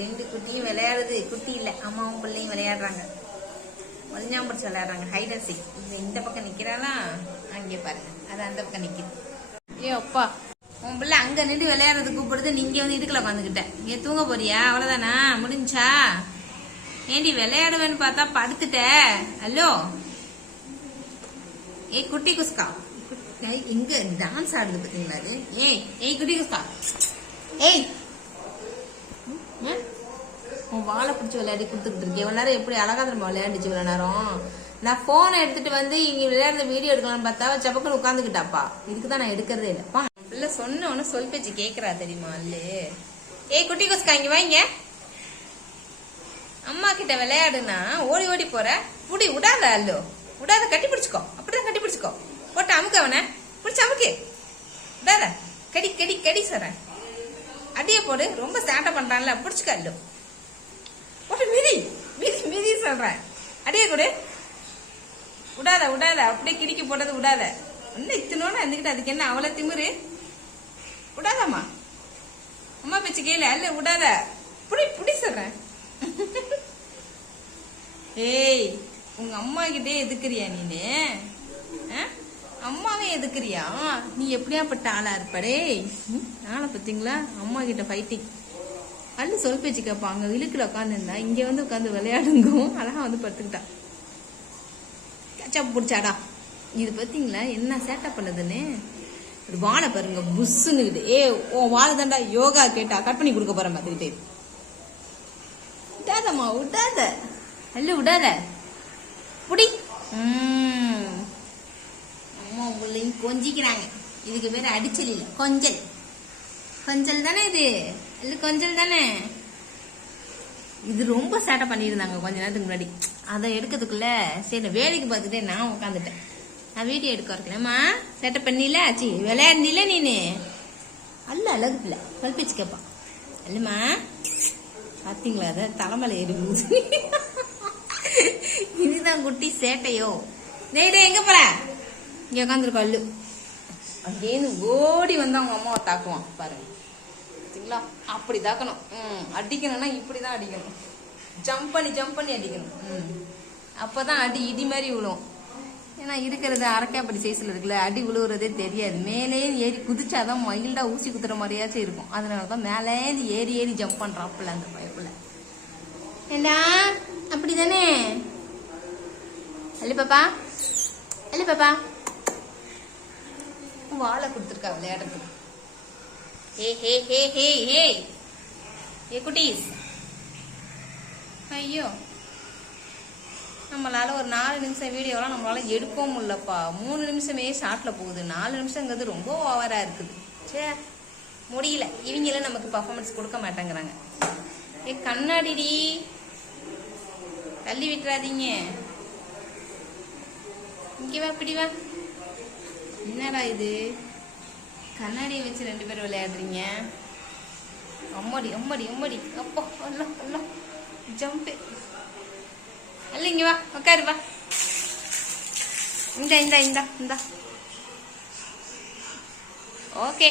ரெண்டு குட்டியும் விளையாடுது. குட்டி இல்ல, அம்மாவும் பிள்ளையும் விளையாடுறாங்க. ஒளிஞ்சாம்படிச்சு விளையாடுறாங்க. Hide and seek. இந்த பக்கம் நிக்கிறாளா, அங்கே பாருங்க, அது அந்த பக்கம் நிக்குது. ஏ அப்பா, உன் பிள்ளை அங்க நின்று விளையாடுறது கூப்பிடுது, நீங்க வந்து இதுக்குள்ள உட்காந்துக்கிட்ட. நீ தூங்க போறியா? அவ்வளவுதானா? முடிஞ்சா? ஏண்டி விளையாடுவேன்னு பார்த்தா படுத்துட்ட. ஹலோ ஏ குட்டி குஸ்கா, இங்க டான்ஸ் ஆடுது பாத்தீங்களா? ஏய் குட்டி குஸ்கா, ஏய் உன் வாழை பிடிச்சி விளையாடி கொடுத்துட்டு இருக்கேன். இவ்வளவு நேரம் எப்படி அழகா நம்ம விளையாண்டுச்சு. இவ்வளவு நேரம் நான் போனை எடுத்துட்டு வந்து இங்க விளையாடுற வீடியோ எடுக்கலாம்னு பார்த்தா செப்பக்குன்னு உட்காந்துக்கிட்டாப்பா. இதுக்குதான் நான் எடுக்கிறதே இல்லப்பா. இல்ல சொன்ன உடனே சொல் பேச்சு கேக்குறா தெரியுமா? இல்ல ஏய் குட்டி குஸ்கா, இங்க வாங்க. அம்மா கிட்ட விளையாடுனா ஓடி ஓடி போற. புடி விடாத. அல்லோ விடாத, கட்டி பிடிச்சுக்கோ. அப்படிதான் கட்டி பிடிச்சுக்கோ. போட்டு அமுக்க அவனை, பிடிச்ச அமுக்கு. விடாத, கடி கடி கடி சொல்றேன். அடிய போடு. ரொம்ப சேட்டை பண்றான்ல, பிடிச்சுக்க. அல்லோ போட்டு மிதி மிதி மிதி சொல்றேன். அடிய கொடு. விடாத விடாத, அப்படியே கிடிக்கி போட்டது விடாத. இன்னும் இத்தனோட இருந்துகிட்டு அதுக்கு என்ன அவளை திமுரு? விடாதம்மா, அம்மா பேச்சு கேளு. அல்ல விடாத, புடி புடி சொல்றேன். ஏய், உங்க அம்மா கிட்டே எதுக்குறியா நீனு? அம்மாவே எதுக்குறியா? நீ எப்படியாப்பட்ட ஆளா இருப்படே. ஆளை பத்தீங்களா? அம்மா கிட்ட ஃபைட்டிங். அல்ல சொல் பேச்சு கேப்பா. அங்க இழுக்குல உட்காந்து இருந்தா, இங்க வந்து உட்காந்து விளையாடுங்கும். அழகா வந்து படுத்துக்கிட்டா. கச்சாப்பு பிடிச்சாடா. இது பாத்தீங்களா என்ன சேட்டை பண்ணுதுன்னு? ஒரு வாழை பாருங்க, புஷ்ஷுன்னு. உன் வாழை தாண்டா யோகா கேட்டா கட் பண்ணி கொடுக்க போற மாதிரி. விடாதம்மா விடாத. அல்ல விடாத, புடி. அம்மா பிள்ளையும் கொஞ்சிக்கிறாங்க. இதுக்கு பேரு அடிச்சல் இல்ல, கொஞ்சல். கொஞ்சல் தானே இது? இல்ல கொஞ்சல் தானே இது. ரொம்ப சேட்டை பண்ணிருந்தாங்க கொஞ்ச நேரத்துக்கு முன்னாடி. அதை எடுக்கிறதுக்குள்ள சரி வேலைக்கு பார்த்துட்டே நான் உட்காந்துட்டேன். நான் வீடியோ எடுக்க இருக்கலம்மா. சேட்டை பண்ணில, ஆச்சு விளையாடுல நீனு. அல்ல அழகு பிள்ளை, பல்பேச்சு கேப்பா. அல்லம்மா பாத்தீங்களா? அத தலைமலை ஏறி போகுது. இதுதான் குட்டி சேட்டையோ. டேய் எங்க போற? இங்க உட்காந்துருக்க. அல்லு அங்கேருந்து ஓடி வந்து அவங்க அம்மாவை தாக்குவான் பாருங்க. சரிங்களா? அப்படி தாக்கணும். அடிக்கணும்னா இப்படிதான் அடிக்கணும். ஜம்ப் பண்ணி அடிக்கணும். அப்பதான் அடி இடி மாதிரி விழுவும். ஏன்னா இருக்கிறது அரைக்காப்படி சைஸ்ல இருக்குல்ல, அடி விழுவுறதே தெரியாது. மேலே ஏறி குதிச்சாதான் மயில்டா ஊசி குத்துற மாதிரியாச்சும் இருக்கும். அதனாலதான் மேலே ஏறி ஏறி ஜம்ப் பண்றாப்புல அந்த பயப்புல. ஏண்டா அப்படிதானே? அல்ல பாப்பா, அல்ல பாப்பா. வாழை கொடுத்துருக்கா விளையாடுறதுக்கு. ஏ குட்டீஸ், ஐயோ நம்மளால ஒரு 4 நிமிஷம் வீடியோலாம் நம்மளால எடுக்கவும் முடியலப்பா. 3 நிமிஷமே ஷார்ட்ல போகுது. 4 நிமிஷங்கிறது ரொம்ப ஓவரா இருக்குது. சே முடியல. இவங்களும் நமக்கு பர்ஃபார்மன்ஸ் கொடுக்க மாட்டேங்கிறாங்க. ஏ கண்ணாடிடி, தள்ளி விட்டுறாதீங்க. இங்க வா, இப்படி வா. என்னடா இது? கண்ணாடியை வச்சு 2 பேரும் விளையாடுறீங்க. அம்மாடி அம்மாடி அம்மாடி. அப்போ அல்ல அல்ல ஜம்பு. அல்ல இங்க வா, உட்காரு வா. இந்த இந்த இந்த இந்த ஓகே.